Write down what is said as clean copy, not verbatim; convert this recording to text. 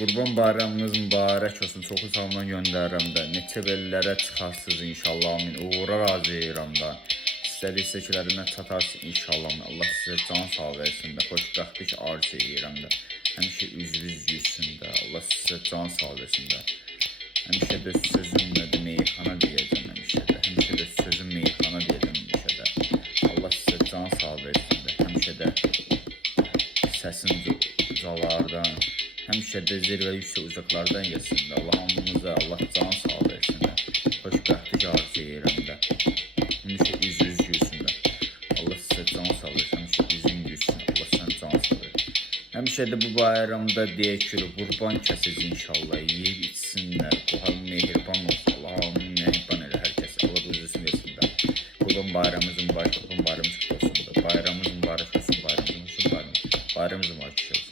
Qurban bayramınız mübarək olsun. Çoxu salamdan göndərirəm də. Neçə bellərə çıxarsınız inşallah. Amin. Uğura razı edirəm da. İstədiyi istəklərinə çatarsın inşallah. Allah sizə can sağ versin də. Xoşbəxtlik arzu edirəm də. Həmişə üzvüz gülsün də. Allah sizə can sağ versin də. Həmişə də sözümlə də meyxana deyəcəm həmişə də. Həmişə də sözüm meyxana deyəcəm həmişə də. Allah sizə can sağ versin də. Həmişə də səsin ucalardan, həmişə də zirvə yüksək uzaqlardan yesin də. Allah hamımıza Allah can sağ versin də. Xoşbəxtlik arzu edirəm də. Həmişə üzünüz gülsün də. Allah sizə can sağ versin. Həmişə üzün gülsün. Allah sizə can sağ versin. Həmişə də bu bayramda deyək ki, qurban kəsiz inşallah. Yeyib içsinlər. Bu halın mehriban olsun. Allah hamını mehriban elə hər kəs. Allah üzüsün versin də. Qurban bayramımızın mübarək olsun. Bayramımız kutlu olsun da. Bayramımız mübarək olsun. Bayramımız mübarək olsun. Bayramımız mübarək olsun.